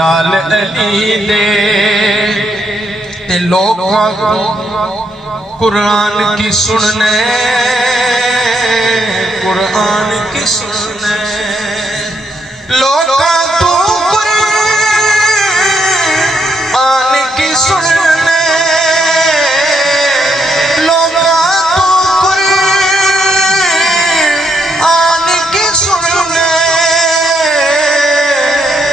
लाल अली दे ते लोगों को कुरान की सुनने, कुरान की सुनने लोगों को कुरान की सुनने, लोगों को कुरान की सुनने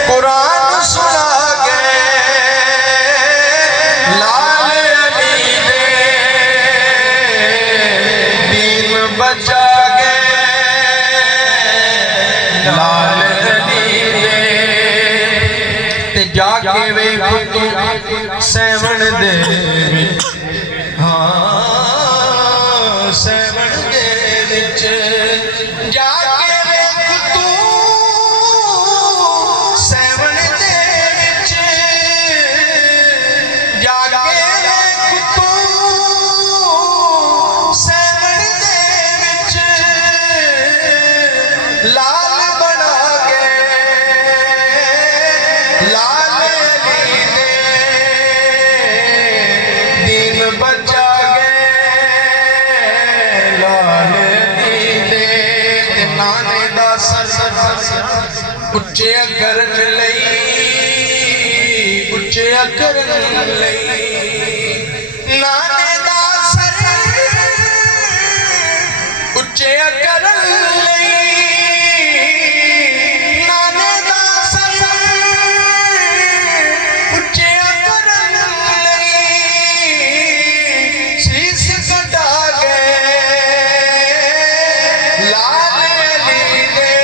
कुरान सुना गए लाल अली दे दीन बचा गए लाल अली दे ते जाके वेख तू सैवण दे हाँ सैवण दे विच जाके वेख तू सैवण दे विच जाके वेख तू सैवण दे विच लाल बना गए लाल अली दे दीन बचा गए लाल अली दे ते नाने दा सर उच्चे करन लई उच्चे करन लई नाने दा सर उच्चे करन लई नाने दा सर उच्चे करन लई शीश कटा गए लाल अली दे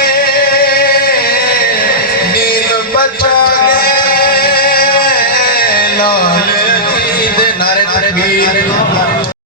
दीन बचा गए लाल अली दे नारे तकबीर।